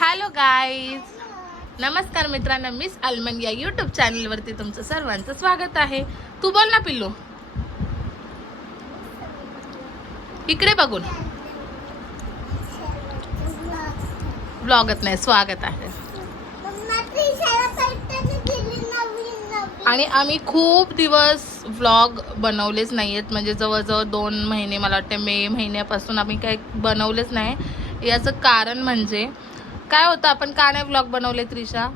Hello guys, नमस्कार मित्रांनो. Miss अलमन या यूट्यूब चॅनलवरती तुमचं सर्वांचं स्वागत आहे. तू बोल ना पिल्लू, इकडे बघून. ब्लॉगत नाही, स्वागत आहे. आणि आम्ही खूप दिवस व्लॉग बनवलेच नाही आहेत, म्हणजे जवळजवळ 2 महिने, मला वाटते मे महिन्यापासून आम्ही काही बनवलेच नाही. याचं कारण म्हणजे काय होतं, आपण का नाही व्लॉग बनवले त्रिशा?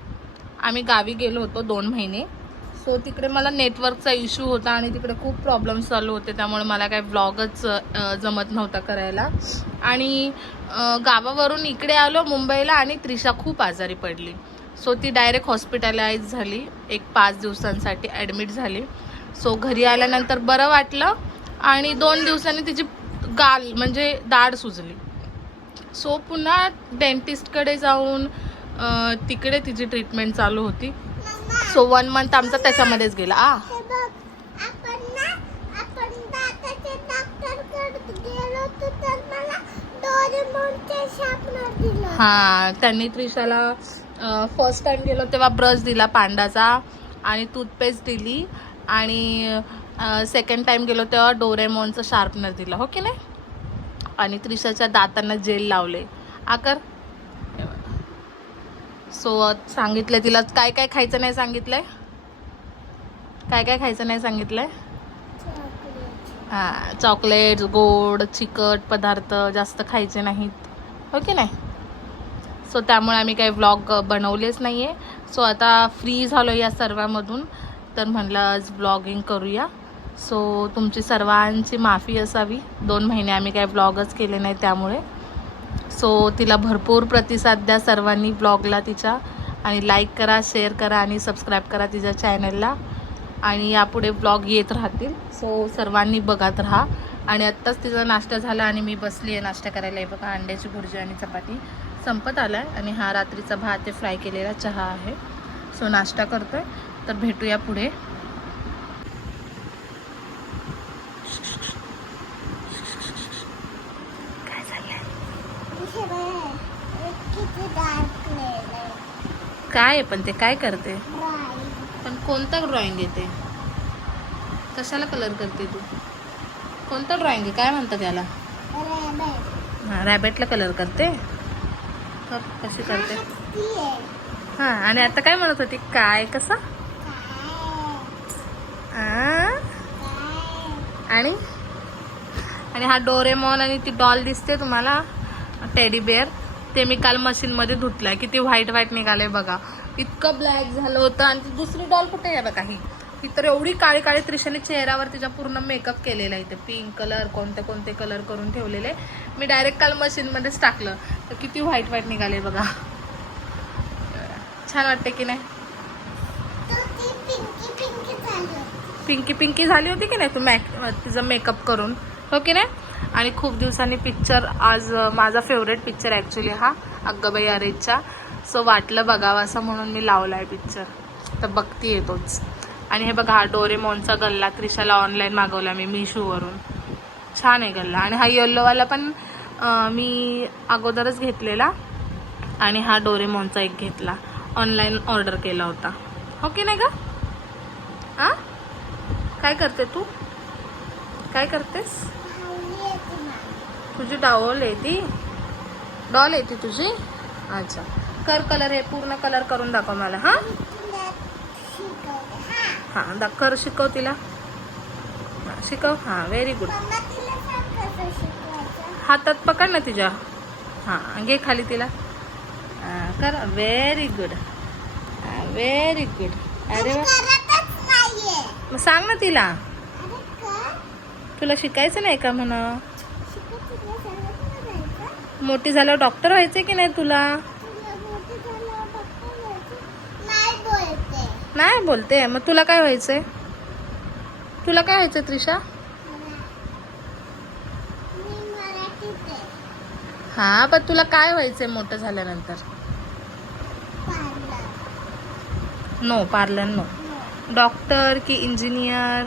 आम्ही गावी गेलो होतो 2 महिने. सो तिकडे मला नेटवर्कचा इश्यू होता आणि तिकडे खूप प्रॉब्लेम्स चालू होते, त्यामुळे मला काही व्लॉगच जमत नव्हता करायला. आणि गावावरून इकडे आलो मुंबईला आणि त्रिशा खूप आजारी पडली. सो ती डायरेक्ट हॉस्पिटलाइज झाली, 5 दिवसांसाठी ॲडमिट झाली. सो घरी आल्यानंतर बरं वाटलं आणि 2 दिवसांनी तिची गाल म्हणजे दाढ सुजली. सो पुन्हा डेंटिस्टकडे जाऊन तिकडे तिची ट्रीटमेंट चालू होती. सो 1 मंथ आमचा त्याच्यामध्येच गेला. हां, त्यांनी त्रिशाला फर्स्ट टाइम गेलो तेव्हा ब्रश दिला पांडाचा आणि टूथपेस्ट दिली, आणि सेकंड टाइम गेलो तेव्हा डोरेमॉनचं शार्पनर दिलं, हो की नाही. आणि त्रिशाच्या दातांना जेल लावले. आकर. सो सांगितलं तिला काय काय खायचं नाही सांगितलंय. काय काय खायचं नाही सांगितलंय? हां, चॉकलेट्स, गोड चिकट पदार्थ जास्त खायचे नाहीत, हो की नाही. सो त्यामुळे आम्ही काही व्लॉग बनवलेच नाही आहे. सो आता फ्री झालो या सर्वांमधून, तर म्हणलं आज व्लॉगिंग करूया. सो तुमची सर्वांची माफी असावी, 2 महिने आम्ही काही व्लॉगच केले नाही त्यामुळे. सो तिला भरपूर प्रतिसाद द्या सर्वांनी व्लॉगला तिच्या, आणि लाईक करा, शेअर करा आणि सबस्क्राईब करा तिच्या चॅनलला. आणि यापुढे व्लॉग येत राहतील, सो सर्वांनी बघत राहा. आणि आत्ताच तिचा नाश्ता झाला आणि मी बसली आहे नाश्ता करायला. आहे बघा, अंड्याची भुर्जी आणि चपाती संपत आला आहे, आणि हा रात्रीचा भात ते फ्राय केलेला चहा आहे. सो नाश्ता करतो आहे, तर भेटूया पुढे. काय चाललंय? काय आहे पण ते काय करते? पण कोणता ड्रॉइंग येते? कशाला कलर करते तू? कोणता ड्रॉइंग आहे, काय म्हणतात त्याला? हां, रॅबिटला कलर करते. कशी करते? हां, आणि आता काय म्हणत होती? काय कसा? आणि आणि हा डोरेमॉन आणि ती डॉल दिसते तुम्हाला, टेडी बेअर, ते मी काल मशीनमध्ये धुतलंय. किती व्हाईट व्हाईट निघाले बघा. इतकं ब्लॅक झालं होतं. आणि ती दुसरी डॉल कुठे आहे बघा, ही तर एवढी काळी काळी. त्रिशाने चेहऱ्यावर तिच्या पूर्ण मेकअप केलेला आहे, इथे पिंक कलर, कोणते कोणते कलर करून ठेवलेले. मी डायरेक्ट काल मशीनमध्येच टाकलं, तर किती व्हाईट व्हाईट निघाले बघा. छान वाटते की नाही? पिंकी पिंकी झाली होती की नाही तू तिचं मेकअप करून, हो की नाही. आणि खूप दिवसांनी पिक्चर, आज माझा फेवरेट पिक्चर ॲक्च्युली हा अग्गाबाई अरेच्या. सो वाटलं बघावं असं म्हणून मी लावला आहे पिक्चर, तर बघती येतोच. आणि हे बघा, हा डोरेमॉनचा गल्ला त्रिशाला ऑनलाईन मागवला मी मीशोवरून. छान आहे गल्ला. आणि हा येल्लोवाला पण मी अगोदरच घेतलेला, आणि हा डोरेमॉनचा एक घेतला, ऑनलाईन ऑर्डर केला होता, हो की नाही का. हां, काय करते तू? काय करतेस? तुझी डॉल आहे ती? डॉल आहे ती तुझी? अच्छा, कर कलर, हे पूर्ण कलर करून दाखव मला. हां हां, कर, शिकव तिला. शिकव. हां, व्हेरी गुड. हातात पकड ना तिच्या. हां, घे खाली तिला. कर, व्हेरी गुड, व्हेरी गुड. अरे मग सांग ना तिला. तुला शिकायचं नाही का म्हणा? मोठी झाल्यावर डॉक्टर व्हायचंय की नाही तुला? नाही बोलते. मग तुला काय व्हायचंय? तुला काय व्हायचंय त्रिशा? हा, पण तुला काय व्हायचंय मोठं झाल्यानंतर? No, parlour no. डॉक्टर की इंजिनियर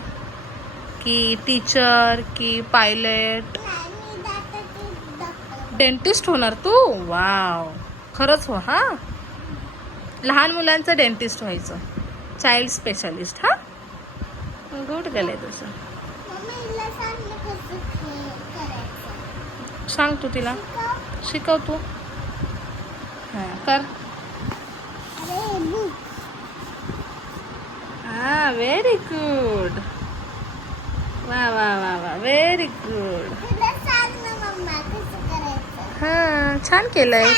की टीचर की पायलट? डेंटिस्ट होणार तू? वाव, खरंच हो. हा, लहान मुलांचं डेंटिस्ट व्हायचं, चाइल्ड स्पेशालिस्ट. हा, गुड गेलंय तुझं. सांग तू तिला, शिकव तू. हां कर. हां व्हेरी गुड. वा वा वा वा, व्हेरी गुड. हां छान केलंय.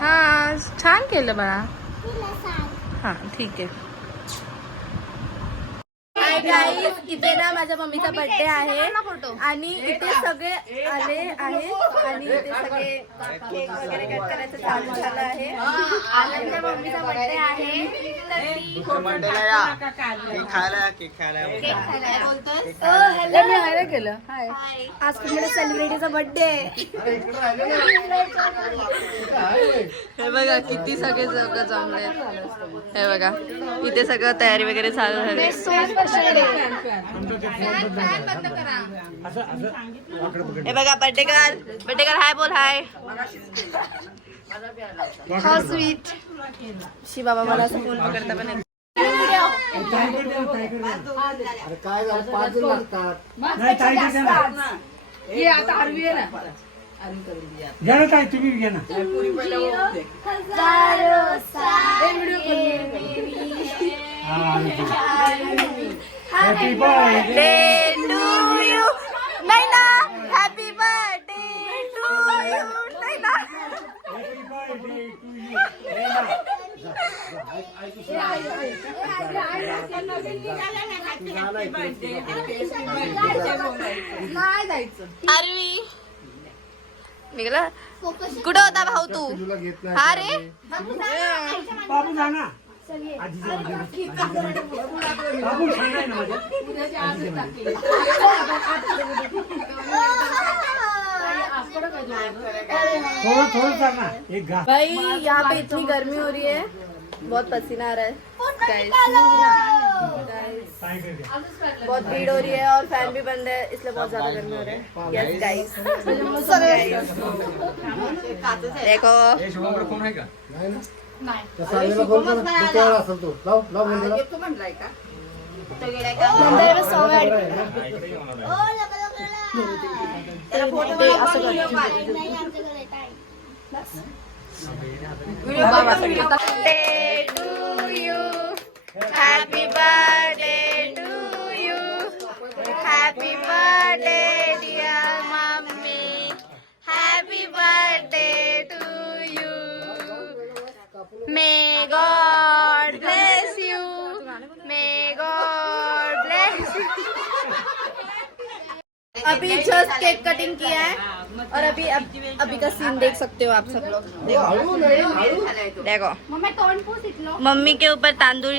हां छान केलं बाळा. हां ठीक आहे. हाय गाईज, इथे ना माझ्या मम्मीचा बर्थडे आहे आणि इथे सगळे आले आहेत आणि इथे सगळे केक वगैरे कट करायचं चालू झालं आहे. माझ्या मम्मीचा बर्थडे आहे तर ती मी हायला केलं. हाय, आज तुम्हाला सेलिब्रिटीचा बर्थडे. हे बघा किती सगळे जमले. हे बघा इथे सगळं तयारी वगैरे चालू झाली. हे बघा बर्थडे गर्ल हाय बोल. हाय, हाऊ स्वीट. शी बाबा मला असं फोन पकडता पण हे आता आरवी आहे ना. घ्या ना काय तुम्ही घ्या ना. Happy birthday to you. नाही ना, हॅपी बर्थडे टू यू. नाही ना, हॅपी बर्थडे टू यू. नाही जायचं. आरवी निघाला. कुठं होता भाऊ तू? हा रे बाबू जा ना. भाई यहाँ पे इतनी गर्मी हो रही है, बहुत पसीना आ रहा है गाइस. बहुत भीड़ हो रही है और फैन भी बंद है इसलिए बहुत ज्यादा गर्मी हो रही है. Yes guys. देखो Happy birthday to you. Happy birthday dear mommy. Happy birthday to you. May God bless you. May God bless you. अभी जस्ट केक कटिंग किया है और अभी का सीन देख सकते हो आप सब लोग. देखो मम्मी के ऊपर तांदूळ.